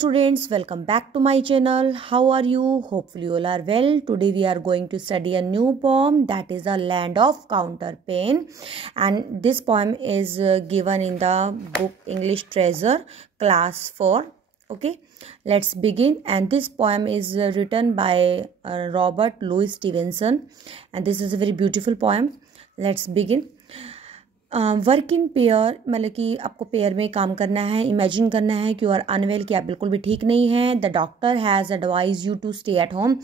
Students, welcome back to my channel. How are you? Hopefully you all are well. Today we are going to study a new poem, that is The Land of Counterpane, and this poem is given in the book English Treasure class 4. Okay, let's begin. And this poem is written by Robert Louis Stevenson, and this is a very beautiful poem. Let's begin. Work in pair मतलब कि आपको pair में काम करना है. Imagine करना है कि यू आर अनवेल, कि आप बिल्कुल भी ठीक नहीं हैं. The doctor has advise you to stay at home,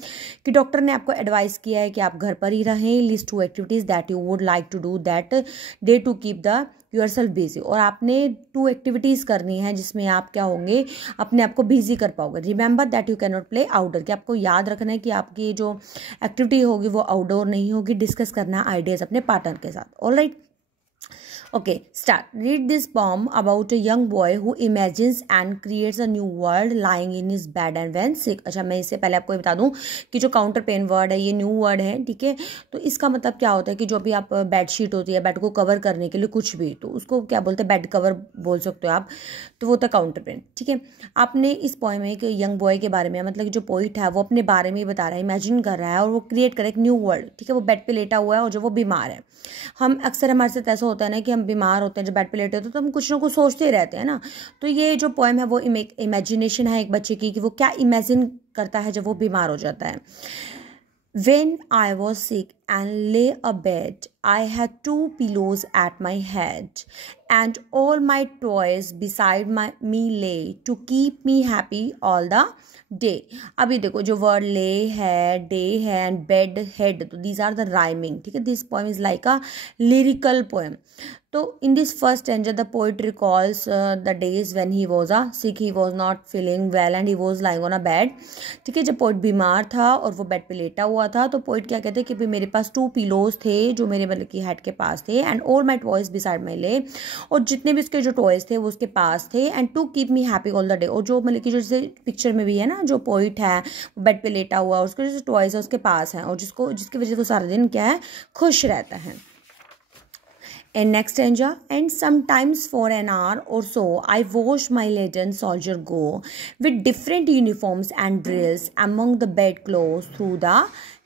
कि डॉक्टर ने आपको एडवाइस किया है कि आप घर पर ही रहें. List 2 activities that you would like to do that day to keep the yourself busy. और आपने 2 एक्टिविटीज़ करनी है जिसमें आप क्या होंगे, अपने आप को बिजी कर पाओगे. Remember that you can not play outdoor, कि आपको याद रखना है कि आपकी जो एक्टिविटी होगी वो आउटडोर नहीं होगी. डिस्कस करना आइडियाज़ अपने पार्टनर के साथ. Alright, okay, start. Read this poem about a young boy who imagines and creates a new world lying in his bed and when sick. अच्छा, मैं इससे पहले आपको बता दूं कि जो काउंटर पेन वर्ड है ये न्यू वर्ड है, ठीक है. तो इसका मतलब क्या होता है कि जो भी आप बेडशीट होती है, बेड को कवर करने के लिए कुछ भी, तो उसको क्या बोलते हैं, बेड कवर बोल सकते हो आप. तो वो होता है काउंटर पेन, ठीक है. आपने इस पोएम में एक यंग बॉय के बारे में, मतलब कि जो पोइट है वो अपने बारे में ही बता रहा है, इमेजिन कर रहा है और वो क्रिएट करे एक न्यू वर्ल्ड, ठीक है. वो बेड पे लेटा हुआ है और जो वो बीमार है. हम अक्सर हमारे साथ ऐसा होता है ना कि हम बीमार होते हैं, जब बेड पे लेटे होते हैं तो हम कुछ ना कुछ सोचते ही रहते हैं ना. तो ये जो पोएम है वो इमेजिनेशन है एक बच्चे की, कि वो क्या इमेजिन करता है जब वो बीमार हो जाता है. When I was sick and lay abed, I had 2 pillows at my head, and all my toys beside me lay to keep me happy all the day. अभी देखो, जो वर्ड ले है, डे है एंड बेड, हेड, तो these are the rhyming, ठीक है. This poem is like a lyrical poem. तो in this first stanza the poet recalls the days when he was sick, he was not feeling well and he was lying on a bed, ठीक है. जब poet बीमार था और वो bed पे लेटा हुआ था, तो पोइट क्या कहते हैं कि मेरे पास 2 पिलोज थे जो मेरे मतलब कि हेड के पास थे, and all my toys beside माई ले, और जितने भी उसके जो टॉयज थे वो उसके पास थे, and to keep me happy all the day. और जो मतलब कि जैसे पिक्चर में भी है ना, जो पोइट है वो बेड पे लेटा हुआ, उसके जो टॉयज है उसके पास हैं, और जिसकी वजह से वो सारा दिन क्या है, खुश रहता है. And next stanza, and sometimes for an hour or so I watched my leaden soldier go with different uniforms and drills among the bedclothes through the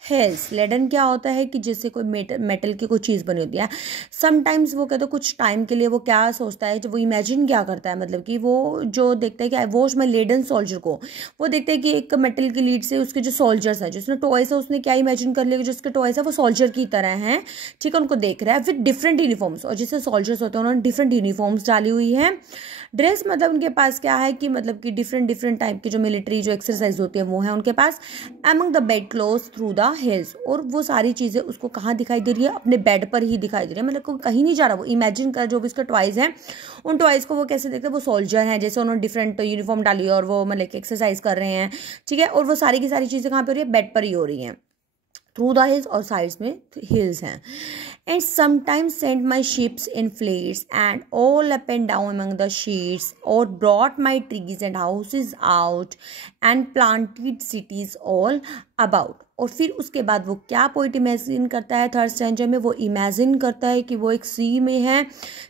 hills. Laden क्या होता है कि जैसे कोई मेटल की कोई चीज़ बनी होती है. समटाइम्स वो कहते हैं कुछ टाइम के लिए वो क्या सोचता है, जब वो इमेजिन क्या करता है, मतलब कि वो जो देखता है कि I watch my laden soldier को, वो देखता है कि एक मेटल की लीड से उसके जो सोल्जर्स हैं, जिसने टॉयस है, उसने क्या इमेजिन कर लिया कि जो उसके टॉयस है वो सोल्जर की तरह हैं, ठीक है. उनको देख रहा है विद डिफरेंट यूनिफॉर्म्स, और जिससे सोल्जर्स होते हैं उन्होंने डिफरेंट यूनिफॉर्म्स डाली हुई हैं. ड्रेस मतलब उनके पास क्या है कि मतलब कि डिफरेंट टाइप की जो मिलिट्री जो एक्सरसाइज होती है वो है उनके पास. Among the bed close through the hills, और वो सारी चीज़ें उसको कहाँ दिखाई दे रही है, अपने बेड पर ही दिखाई दे रही है, मतलब को कहीं नहीं जा रहा. वो इमेजिन कर जो भी उसके टॉयज हैं, उन टॉयज को वो कैसे देखते हैं, वो सोल्जर हैं, जैसे उन्होंने डिफरेंट यूनिफॉर्म डाली है और वो मतलब कि एक्सरसाइज कर रहे हैं, ठीक है. और वो सारी की सारी चीज़ें कहाँ पर हो रही है, बेड पर ही हो रही हैं. थ्रू द हिल्स, और साइड्स में हिल्स हैं. And sometimes sent my ships in fleets and all up and down among the sheets, or brought my trees and houses out and planted cities all about. और फिर उसके बाद वो क्या poet imagine करता है थर्ड स्टैंजा में, वो इमेजिन करता है कि वो एक सी में है,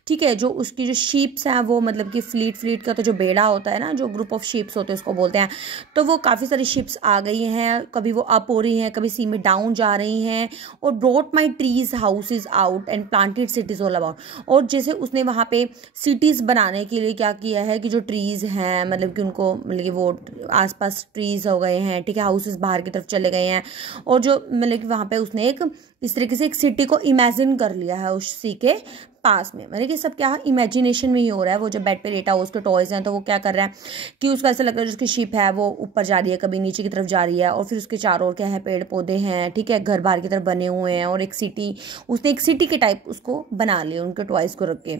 ठीक है. जो उसकी जो शिप्स हैं वो मतलब कि फ्लीट का तो जो बेड़ा होता है ना, जो ग्रुप ऑफ शिप्स होते हैं उसको बोलते हैं. तो वो काफ़ी सारी शिप्स आ गई हैं, कभी वो अप हो रही हैं, कभी सी में डाउन जा रही हैं. और brought my trees houses out and planted cities all about, और जैसे उसने वहाँ पे सिटीज़ बनाने के लिए क्या किया है कि जो ट्रीज़ हैं मतलब कि उनको मतलब कि वो आसपास ट्रीज़ हो गए हैं, ठीक है. हाउसेज बाहर की तरफ चले गए हैं, और जो मतलब कि वहाँ पे उसने एक इस तरीके से एक सिटी को इमेजिन कर लिया है उस सी के पास में. मतलब कि सब क्या इमेजिनेशन में ही हो रहा है. वो जब बेड पे लेटा हो, उसके टॉयज हैं, तो वो क्या कर रहा है कि उसको ऐसा लग रहा है उसकी शिप है वो ऊपर जा रही है, कभी नीचे की तरफ जा रही है, और फिर उसके चारों ओर क्या है, पेड़ पौधे हैं, ठीक है, घर बाहर की तरफ बने हुए हैं, और एक सिटी, उसने एक सिटी के टाइप उसको बना लिया उनके टॉयज को रख के.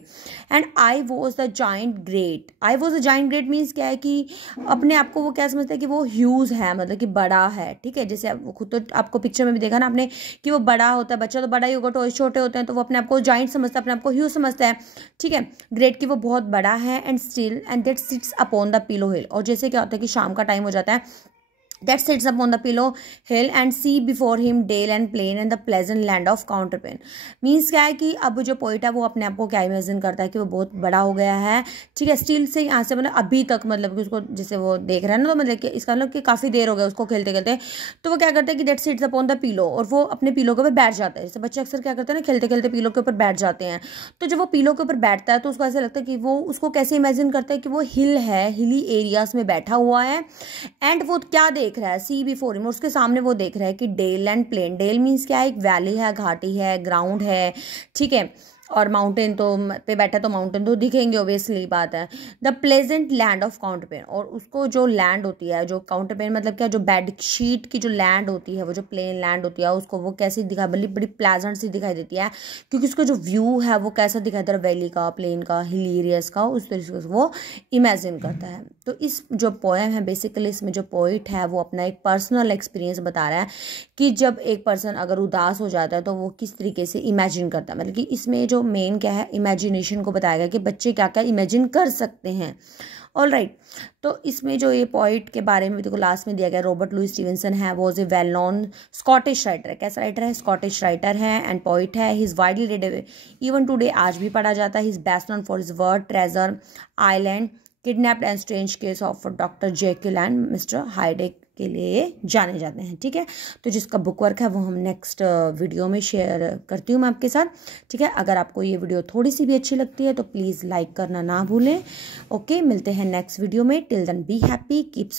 And I was the giant great, I was the giant great means क्या है कि अपने आप को वो क्या समझता है कि वो ह्यूज है, मतलब कि बड़ा है, ठीक है. जैसे खुद तो आपको पिक्चर में भी देखा ना आपने कि वो बड़ा होता है, बच्चा तो बड़ा ही होगा, टॉयज छोटे होते हैं, तो वो अपने आप को जाइंट समझता है, अपने आप को ह्यूज समझता है, ठीक है. ग्रेट की वो बहुत बड़ा है. And still and that sits upon the pillow hill, और जैसे क्या होता है कि शाम का टाइम हो जाता है that sits upon the pillow hill and see before him dale and plain and the pleasant land of counterpane। Means क्या है कि अब जो पोइट है वो अपने आप को क्या इमेजिन करता है कि वो बहुत बड़ा हो गया है, ठीक है, स्टिल से यहाँ से मतलब अभी तक मतलब कि उसको जैसे वो देख रहा है ना, तो मतलब कि इसका मतलब कि काफ़ी देर हो गया उसको खेलते खेलते, तो वो क्या करता है कि that sits upon the pillow, और वो अपने पिलो के ऊपर बैठ जाता है। जैसे बच्चे अक्सर क्या करते हैं ना, खेलते खेलते पिलो के ऊपर बैठ जाते हैं, तो जब वो पिलो के ऊपर बैठता है तो उसको ऐसा लगता है कि वो उसको कैसे इमेजिन करता है कि वो हिल है, हिली एरियाज में बैठा हुआ है, एंड वो क्या देख रहा है, सी बिफोर हिम, उसके सामने वो देख रहा है कि dale and plain. Dale means क्या है, एक वैली है, घाटी है, ग्राउंड है, ठीक है, और माउंटेन तो पे बैठा तो माउंटेन तो दिखेंगे, ऑब्वियसली बात है। द प्लेजेंट लैंड ऑफ काउंटरपेन, और उसको जो लैंड होती है, जो काउंटरपेन मतलब क्या, जो बेड शीट की जो लैंड होती है, वो जो प्लेन लैंड होती है, उसको वो कैसी दिखाई, बड़ी बड़ी प्लेजेंट सी दिखाई देती है, क्योंकि उसका जो व्यू है वो कैसा दिखाई दे रहा है, वैली का, प्लेन का, हिल एरियाज का, उस तरीके से वो इमेजिन करता है। तो इस जो पोएम है बेसिकली, इसमें जो पोइट है वो अपना एक पर्सनल एक्सपीरियंस बता रहा है कि जब एक पर्सन अगर उदास हो जाता है तो वो किस तरीके से इमेजिन करता है, मतलब कि इसमें जो मेन क्या है, इमेजिनेशन को बताया गया कि बच्चे क्या क्या इमेजिन कर सकते हैं। ऑल राइट, तो इसमें जो ये पोइट के बारे में देखो लास्ट में दिया गया, रॉबर्ट लुइस स्टीवेंसन है, वो is a well known Scottish writer है। कैसा राइटर है, स्कॉटिश राइटर है एंड पोइट है। He is widely red even today, आज भी पढ़ा जाता है। He is best known for his work treasure island, kidnapped and strange case of doctor Jekyll and mister hide के लिए जाने जाते हैं, ठीक है। तो जिसका बुक वर्क है वो हम नेक्स्ट वीडियो में शेयर करती हूँ मैं आपके साथ, ठीक है। अगर आपको ये वीडियो थोड़ी सी भी अच्छी लगती है तो प्लीज़ लाइक करना ना भूलें। ओके, मिलते हैं नेक्स्ट वीडियो में। Till then be happy, keep